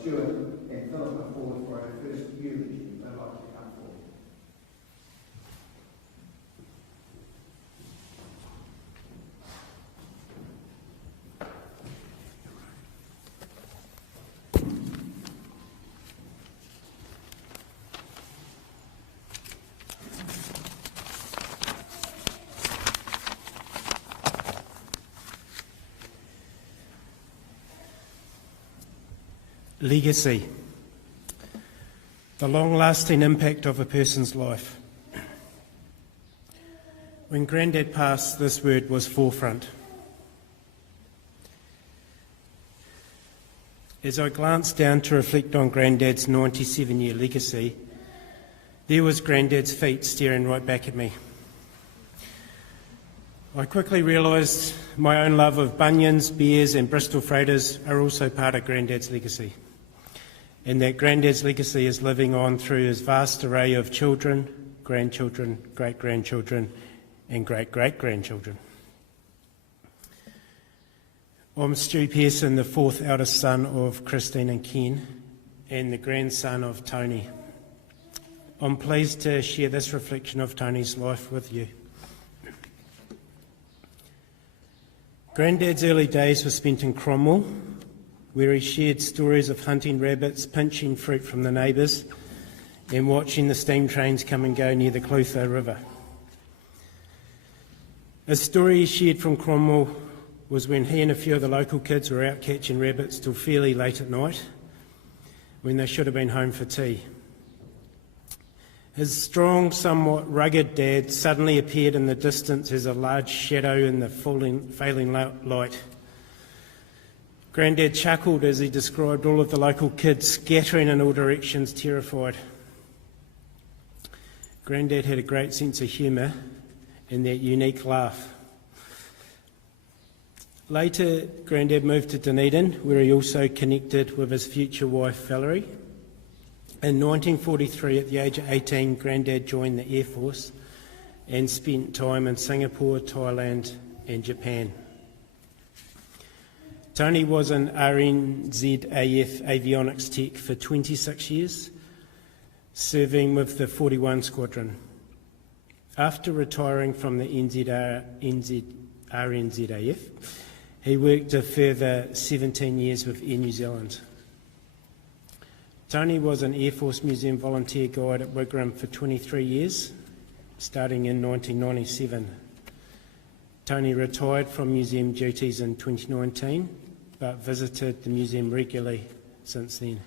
Stuart and Philippa forward for our first eulogy. They'd like to come forward. Legacy. The long-lasting impact of a person's life. When Grandad passed, this word was forefront. As I glanced down to reflect on Grandad's 97-year legacy, there was Grandad's feet staring right back at me. I quickly realised my own love of bunions, beers and Bristol freighters are also part of Grandad's legacy, and that Grandad's legacy is living on through his vast array of children, grandchildren, great-grandchildren and great-great-grandchildren. I'm Stu Pearson, the fourth eldest son of Christine and Ken, and the grandson of Tony. I'm pleased to share this reflection of Tony's life with you. Grandad's early days were spent in Cromwell, where he shared stories of hunting rabbits, pinching fruit from the neighbours, and watching the steam trains come and go near the Clutha River. A story he shared from Cromwell was when he and a few of the local kids were out catching rabbits till fairly late at night, when they should have been home for tea. His strong, somewhat rugged dad suddenly appeared in the distance as a large shadow in the failing light. Grandad chuckled as he described all of the local kids scattering in all directions, terrified. Grandad had a great sense of humour and that unique laugh. Later, Grandad moved to Dunedin, where he also connected with his future wife, Valerie. In 1943, at the age of 18, Grandad joined the Air Force and spent time in Singapore, Thailand and Japan. Tony was an RNZAF avionics tech for 26 years, serving with the 41 Squadron. After retiring from the RNZAF, he worked a further 17 years with Air New Zealand. Tony was an Air Force Museum volunteer guide at Wigram for 23 years, starting in 1997. Tony retired from museum duties in 2019, but visited the museum regularly since then.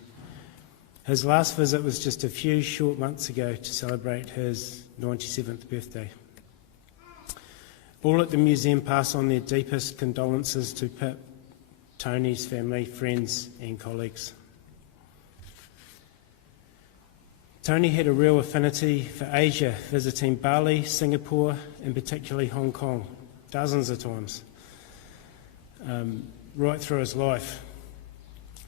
His last visit was just a few short months ago to celebrate his 97th birthday. All at the museum pass on their deepest condolences to Pip, Tony's family, friends and colleagues. Tony had a real affinity for Asia, visiting Bali, Singapore and particularly Hong Kong, dozens of times, right through his life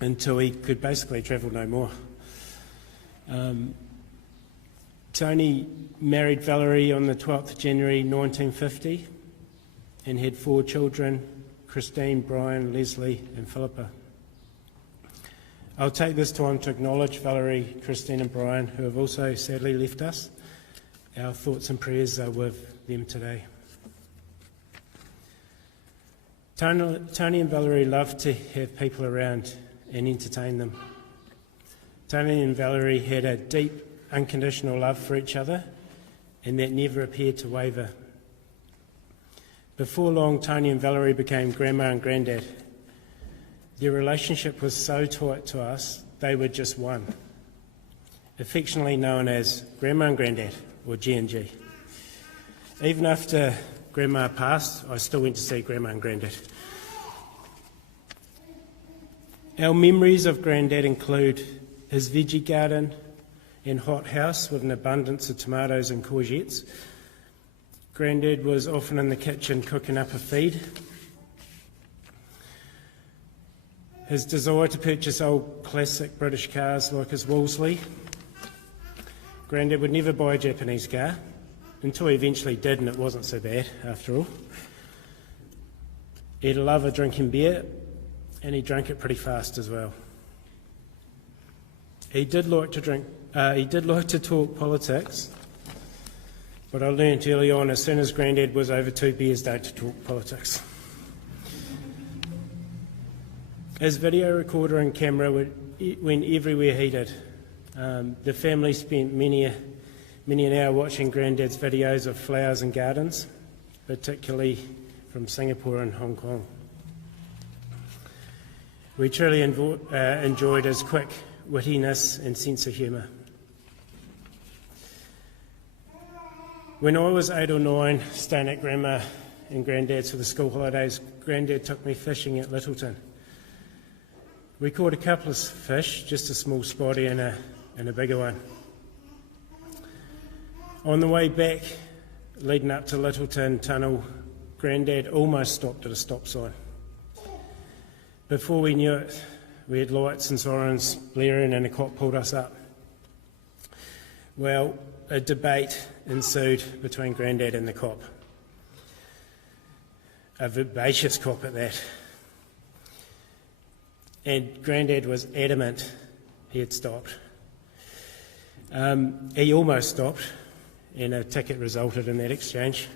until he could basically travel no more. Tony married Valerie on the 12th of January 1950 and had 4 children, Christine, Brian, Leslie and Philippa. I'll take this time to acknowledge Valerie, Christine and Brian, who have also sadly left us. Our thoughts and prayers are with them today. Tony and Valerie loved to have people around and entertain them. Tony and Valerie had a deep, unconditional love for each other, and that never appeared to waver. Before long, Tony and Valerie became Grandma and Grandad. Their relationship was so tight to us, they were just one, affectionately known as Grandma and Grandad, or G&G. Even after Grandma passed, I still went to see Grandma and Grandad. Our memories of Grandad include his veggie garden and hot house with an abundance of tomatoes and courgettes. Grandad was often in the kitchen cooking up a feed. His desire to purchase old classic British cars like his Wolseley. Grandad would never buy a Japanese car, until he eventually did, and it wasn't so bad after all. He'd love a drinking beer, and he drank it pretty fast as well. He did like to talk politics, but I learned early on, as soon as Grandad was over 2 beers, don't to talk politics. His video recorder and camera went everywhere he did. The family spent many an hour watching Grandad's videos of flowers and gardens, particularly from Singapore and Hong Kong. We truly enjoyed his quick wittiness and sense of humour. When I was 8 or 9, staying at Grandma and Grandad's for the school holidays, Grandad took me fishing at Littleton. We caught a couple of fish, just a small spotty and a bigger one. On the way back, leading up to Littleton Tunnel, Grandad almost stopped at a stop sign. Before we knew it, we had lights and sirens blaring and a cop pulled us up. Well, a debate ensued between Grandad and the cop. A vivacious cop at that. And Grandad was adamant he had stopped. He almost stopped, and a ticket resulted in that exchange.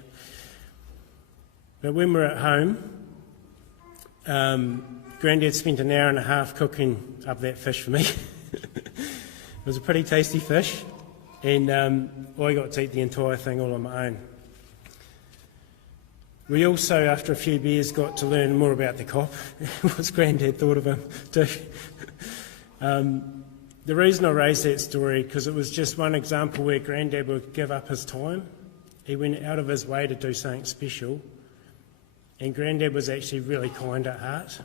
But when we were at home, Grandad spent an hour and a half cooking up that fish for me. It was a pretty tasty fish, and I got to eat the entire thing all on my own. We also, after a few beers, got to learn more about the cop, what Grandad thought of him too. The reason I raised that story, because it was just one example where Grandad would give up his time. He went out of his way to do something special, and Grandad was actually really kind at heart.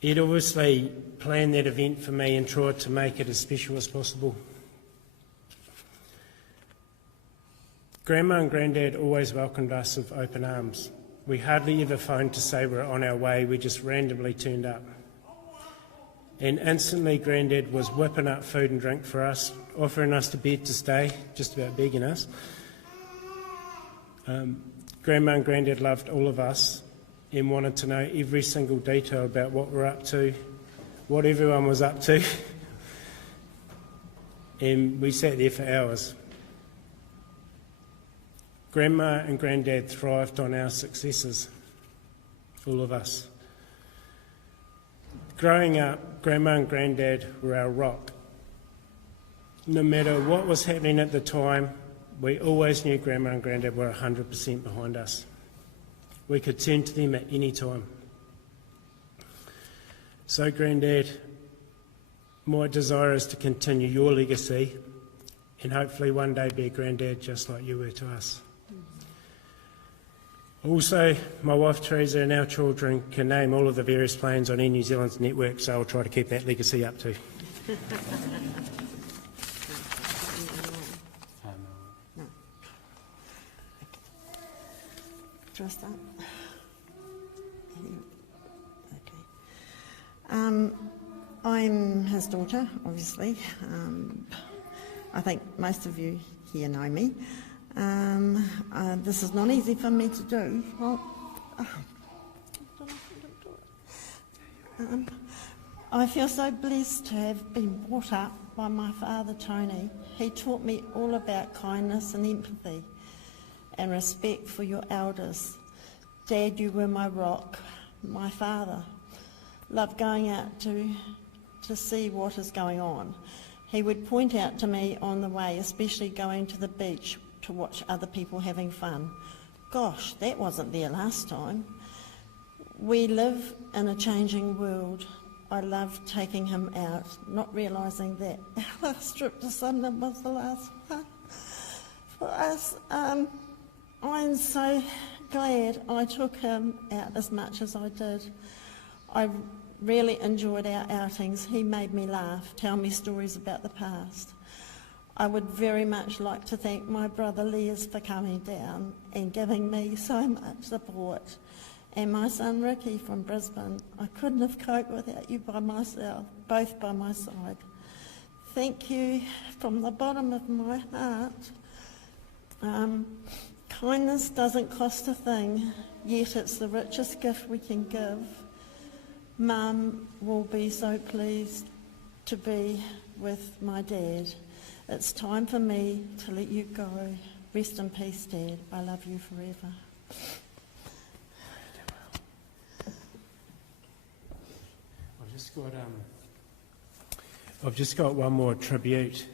He'd obviously planned that event for me and tried to make it as special as possible. Grandma and Grandad always welcomed us with open arms. We hardly ever phoned to say we're on our way, we just randomly turned up. And instantly Grandad was whipping up food and drink for us, offering us the bed to stay, just about begging us. Grandma and Grandad loved all of us and wanted to know every single detail about what we're up to, what everyone was up to. And we sat there for hours. Grandma and Grandad thrived on our successes, all of us. Growing up, Grandma and Grandad were our rock. No matter what was happening at the time, we always knew Grandma and Grandad were 100% behind us. We could turn to them at any time. So, Grandad, my desire is to continue your legacy and hopefully one day be a Grandad just like you were to us. Also, my wife Teresa and our children can name all of the various planes on Air New Zealand's network, so I'll try to keep that legacy up too. Do I start? Okay. I'm his daughter, obviously. I think most of you here know me. This is not easy for me to do. Well, I feel so blessed to have been brought up by my father, Tony. He taught me all about kindness and empathy and respect for your elders. Dad, you were my rock. My father loved going out to see what is going on. He would point out to me on the way, especially going to the beach to watch other people having fun. Gosh, that wasn't there last time. We live in a changing world. I love taking him out, not realising that our last trip to Sunderland was the last one for us. I'm so glad I took him out as much as I did. I really enjoyed our outings. He made me laugh, tell me stories about the past. I would very much like to thank my brother Liz for coming down and giving me so much support, and my son Ricky from Brisbane. I couldn't have coped without you by myself, both by my side. Thank you from the bottom of my heart. Kindness doesn't cost a thing, yet it's the richest gift we can give. Mum will be so pleased to be with my dad. It's time for me to let you go. Rest in peace, Dad. I love you forever. I've just got one more tribute.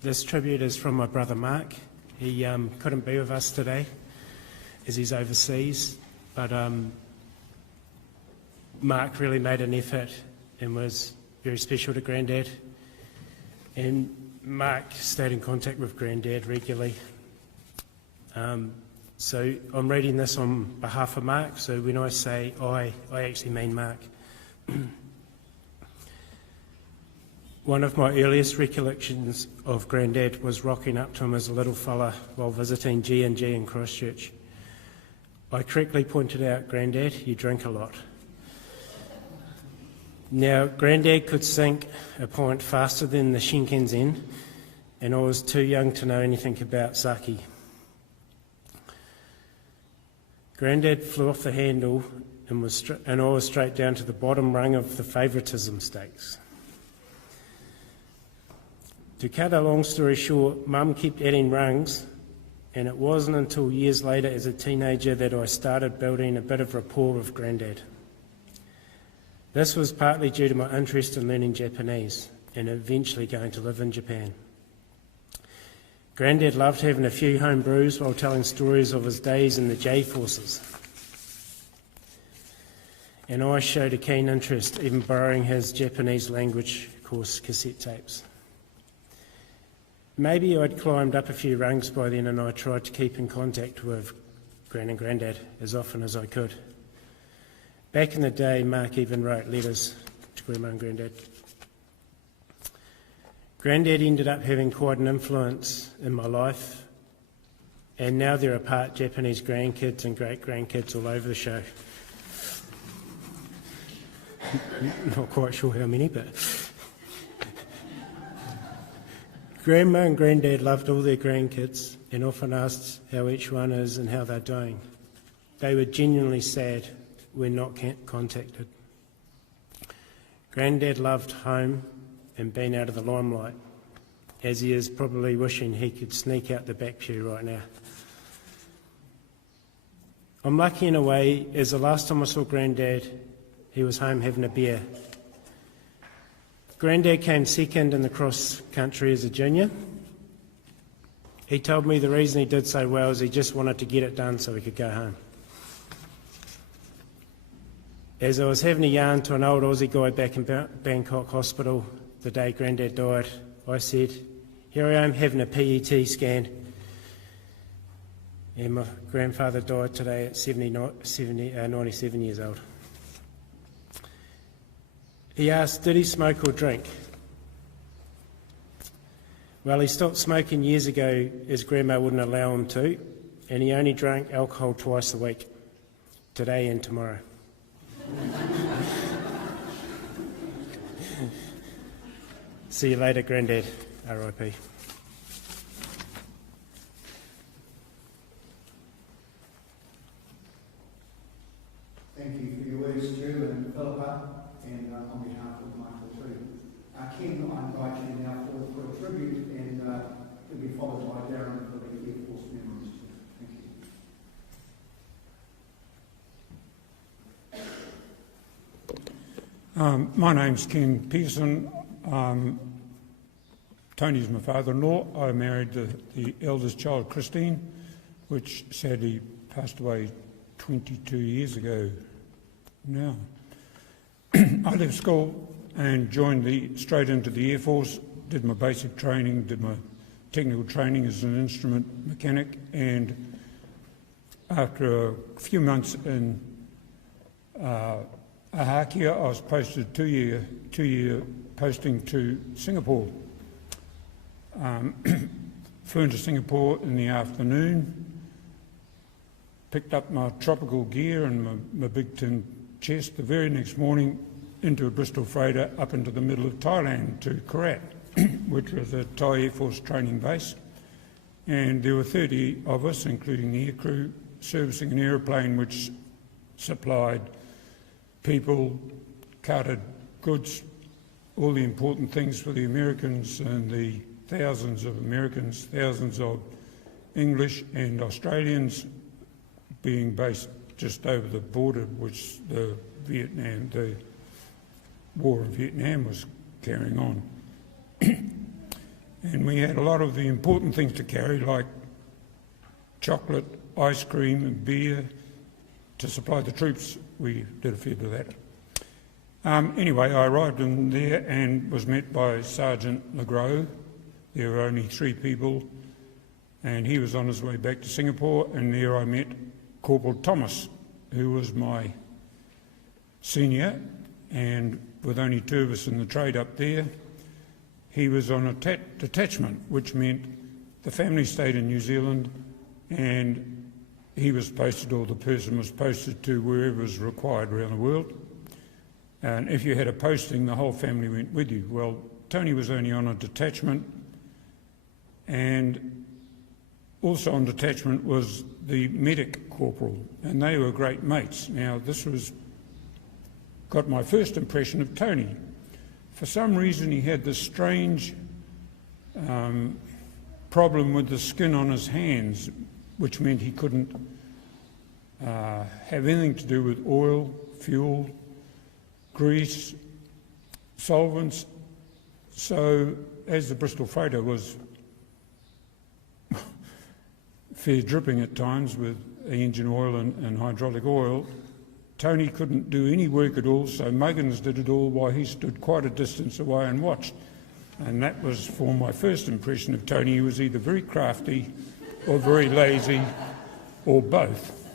This tribute is from my brother Mark. He couldn't be with us today as he's overseas, but Mark really made an effort and was very special to Grandad. And Mark stayed in contact with Grandad regularly. So I'm reading this on behalf of Mark, so when I say I actually mean Mark. One of my earliest recollections of Grandad was rocking up to him as a little fella while visiting G&G in Christchurch. I correctly pointed out, Grandad, you drink a lot. Now, Grandad could sink a pint faster than the Shinkansen, and I was too young to know anything about sake. Grandad flew off the handle and I was straight down to the bottom rung of the favouritism stakes. To cut a long story short, Mum kept adding rungs, and it wasn't until years later as a teenager that I started building a bit of rapport with Grandad. This was partly due to my interest in learning Japanese and eventually going to live in Japan. Grandad loved having a few home brews while telling stories of his days in the J-Forces. And I showed a keen interest, even borrowing his Japanese language course cassette tapes. Maybe I'd climbed up a few rungs by then, and I tried to keep in contact with Gran and Grandad as often as I could. Back in the day, Mark even wrote letters to Grandma and Grandad. Grandad ended up having quite an influence in my life, and now there are part Japanese grandkids and great-grandkids all over the show. Not quite sure how many, but... Grandma and Grandad loved all their grandkids and often asked how each one is and how they're doing. They were genuinely sad when not contacted. Grandad loved home and being out of the limelight, as he is probably wishing he could sneak out the back pew right now. I'm lucky in a way, as the last time I saw Grandad, he was home having a beer. Grandad came second in the cross country as a junior. He told me the reason he did so well is he just wanted to get it done so he could go home. As I was having a yarn to an old Aussie guy back in Bangkok Hospital the day Grandad died, I said, here I am having a PET scan. And my grandfather died today at 97 years old. He asked, did he smoke or drink? Well, he stopped smoking years ago as Grandma wouldn't allow him to, and he only drank alcohol twice a week, today and tomorrow. See you later, Grandad. R.I.P. Thank you for your words, Stu and Philippa, and on behalf of Michael too. Ken, I invite you now for a tribute, and it'll be followed by Darren for the Air Force memories. Thank you. My name's Ken Pearson. Tony's my father-in-law. I married the eldest child, Christine, which sadly passed away 22 years ago now. I left school and joined straight into the Air Force, did my basic training, did my technical training as an instrument mechanic, and after a few months in Ahakia, I was posted two-year posting to Singapore. Flew into Singapore in the afternoon, picked up my tropical gear and my big tin chest. The very next morning, into a Bristol freighter up into the middle of Thailand to Korat, which was a Thai Air Force training base. And there were 30 of us, including the aircrew, servicing an aeroplane which supplied people, carted goods, all the important things for the Americans and the thousands of Americans, thousands of English and Australians being based just over the border, which the war in Vietnam was carrying on. And we had a lot of the important things to carry, like chocolate, ice cream and beer to supply the troops. We did a fair bit of that. Anyway, I arrived in there and was met by Sergeant Legros. There were only 3 people, and he was on his way back to Singapore, and there I met Corporal Thomas, who was my senior, and with only 2 of us in the trade up there, he was on a detachment, which meant the family stayed in New Zealand and he was posted, or the person was posted to wherever was required around the world. And if you had a posting, the whole family went with you. Well, Tony was only on a detachment, and also on detachment was the medic corporal, and they were great mates. Now, this got my first impression of Tony. For some reason, he had this strange problem with the skin on his hands, which meant he couldn't have anything to do with oil, fuel, grease, solvents. So, as the Bristol freighter was fair dripping at times with engine oil and hydraulic oil, Tony couldn't do any work at all, so Muggins did it all while he stood quite a distance away and watched. And that was, for my first impression of Tony, he was either very crafty or very lazy or both.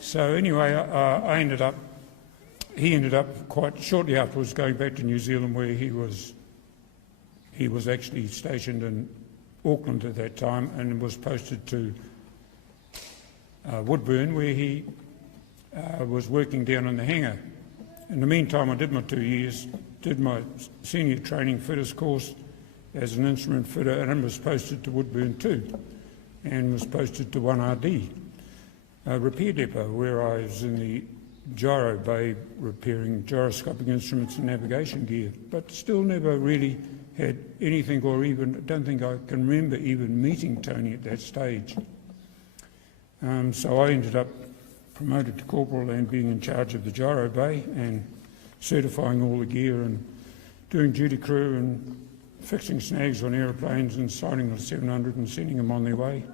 So anyway, he ended up quite shortly afterwards going back to New Zealand, where he was actually stationed in Auckland at that time and was posted to Woodburn, where he was working down in the hangar. In the meantime, I did my 2 years, did my senior training fitters course as an instrument fitter, and was posted to Woodburn too, and was posted to 1RD, repair depot, where I was in the gyro bay repairing gyroscopic instruments and navigation gear, but still never really had anything, or even, I don't think I can remember even meeting Tony at that stage. So I ended up promoted to corporal and being in charge of the gyro bay and certifying all the gear and doing duty crew and fixing snags on aeroplanes and signing the 700 and sending them on their way.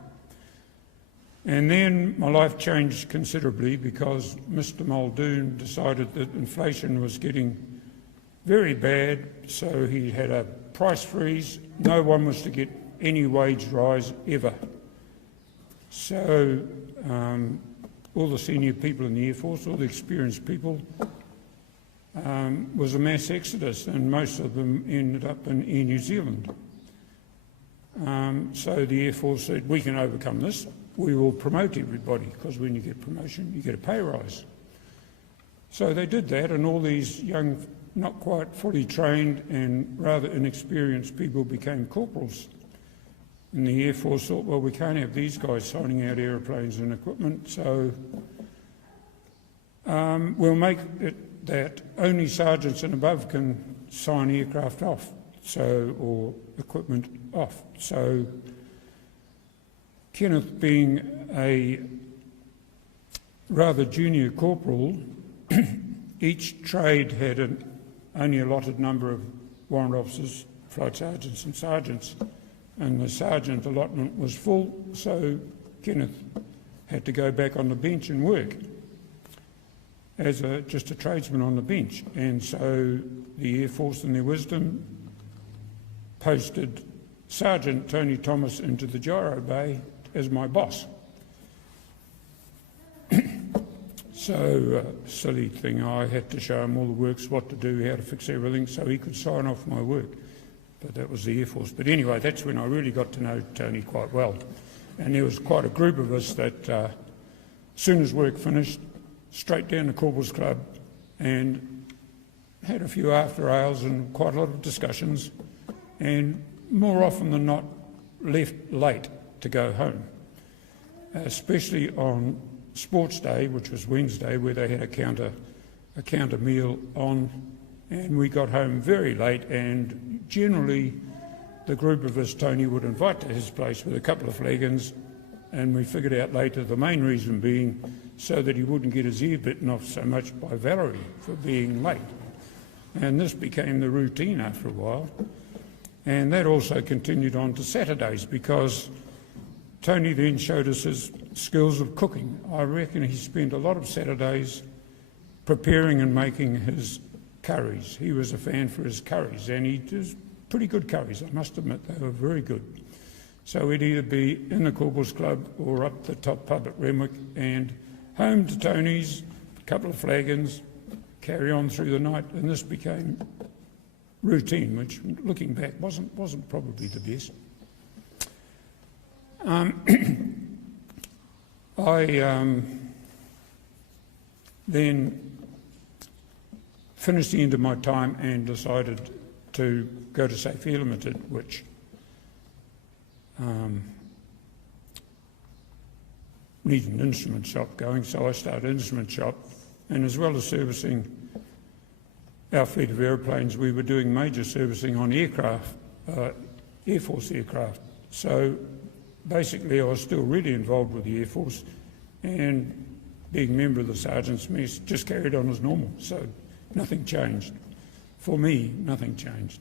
And then my life changed considerably because Mr. Muldoon decided that inflation was getting very bad, so he had a price freeze. No one was to get any wage rise ever. So all the senior people in the Air Force, all the experienced people, was a mass exodus, and most of them ended up in Air New Zealand. So the Air Force said, we can overcome this. We will promote everybody, because when you get promotion, you get a pay rise. So they did that, and all these young, not quite fully trained and rather inexperienced people became corporals. And the Air Force thought, well, we can't have these guys signing out aeroplanes and equipment, so we'll make it that only sergeants and above can sign aircraft off, or equipment off. So Kenneth, being a rather junior corporal, each trade had only a allotted number of warrant officers, flight sergeants and sergeants, and the sergeant allotment was full, so Kenneth had to go back on the bench and work as just a tradesman on the bench. And so the Air Force, in their wisdom, posted Sergeant Tony Thomas into the gyro bay as my boss. So, silly thing, I had to show him all the works, what to do, how to fix everything, so he could sign off my work. But that was the Air Force. But anyway, that's when I really got to know Tony quite well. And there was quite a group of us that, as soon as work finished, straight down to Corporal's Club and had a few after hours and quite a lot of discussions, and more often than not left late to go home, especially on Sports Day, which was Wednesday, where they had a counter a counter meal on, and we got home very late, and generally the group of us Tony would invite to his place with a couple of flagons, and we figured out later the main reason being so that he wouldn't get his ear bitten off so much by Valerie for being late. And this became the routine after a while. And that also continued on to Saturdays, because Tony then showed us his skills of cooking. I reckon he spent a lot of Saturdays preparing and making his curries. He was a fan for his curries, and he does pretty good curries, I must admit. They were very good. So we'd either be in the Corporals Club or up the top pub at Renwick and home to Tony's, a couple of flagons, carry on through the night, and this became routine, which, looking back, wasn't probably the best. I then finished the end of my time and decided to go to Safe Air Limited, which needed an instrument shop going, so I started an instrument shop, and as well as servicing our fleet of aeroplanes, we were doing major servicing on aircraft, Air Force aircraft. So basically I was still really involved with the Air Force, and being a member of the Sergeant's Mess just carried on as normal, so nothing changed. For me, nothing changed.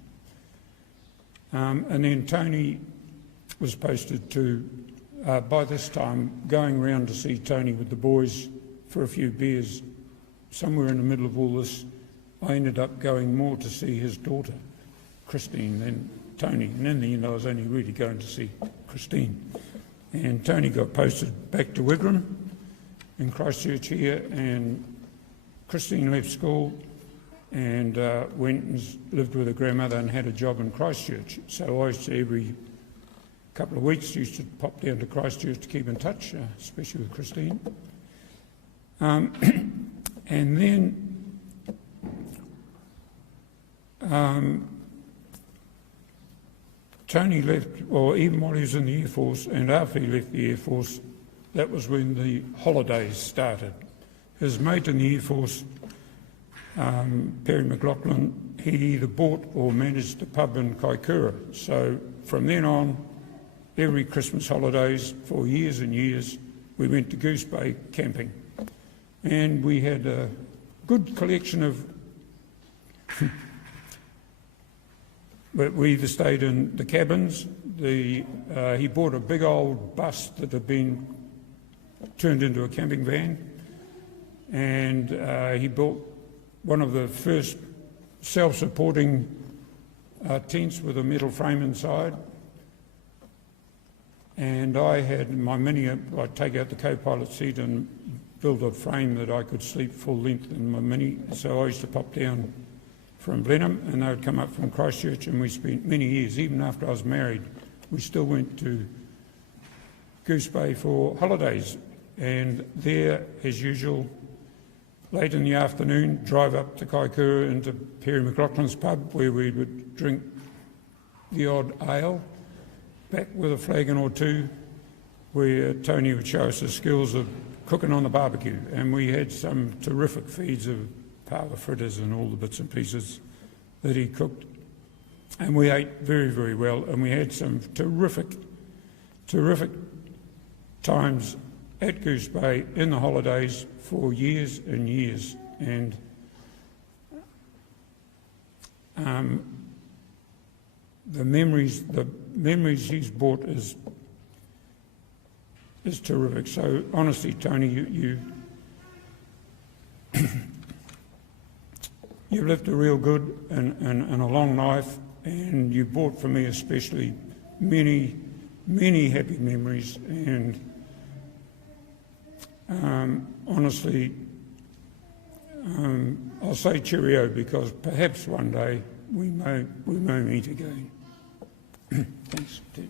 And then Tony was posted to, by this time, going round to see Tony with the boys for a few beers. Somewhere in the middle of all this, I ended up going more to see his daughter, Christine, than Tony. And in the end, I was only really going to see Christine. And Tony got posted back to Wigram in Christchurch here, and Christine left school and went and lived with her grandmother and had a job in Christchurch. So I used to, every couple of weeks, used to pop down to Christchurch to keep in touch, especially with Christine. And then Tony left, or even while he was in the Air Force, and after he left the Air Force, that was when the holidays started. His mate in the Air Force, Perry McLaughlin, he either bought or managed a pub in Kaikoura. So from then on, every Christmas holidays for years and years, we went to Goose Bay camping. And we had a good collection of but we either stayed in the cabins. He bought a big old bus that had been turned into a camping van, and he built one of the first self-supporting tents with a metal frame inside. And I had my Mini, I'd take out the co-pilot seat and build a frame that I could sleep full length in my Mini. So I used to pop down from Blenheim, and they would come up from Christchurch, and we spent many years, even after I was married, we still went to Goose Bay for holidays. And there, as usual, late in the afternoon, drive up to Kaikoura into Perry McLaughlin's pub, where we would drink the odd ale, back with a flagon or two, where Tony would show us the skills of cooking on the barbecue. And we had some terrific feeds of parva fritters and all the bits and pieces that he cooked. And we ate very, very well, and we had some terrific times at Goose Bay in the holidays for years and years. And the memories he's brought is terrific. So honestly, Tony, you've lived a real good and a long life, and you brought for me especially many, many happy memories. And honestly, I'll say cheerio, because perhaps one day we may meet again. Thanks, Ted.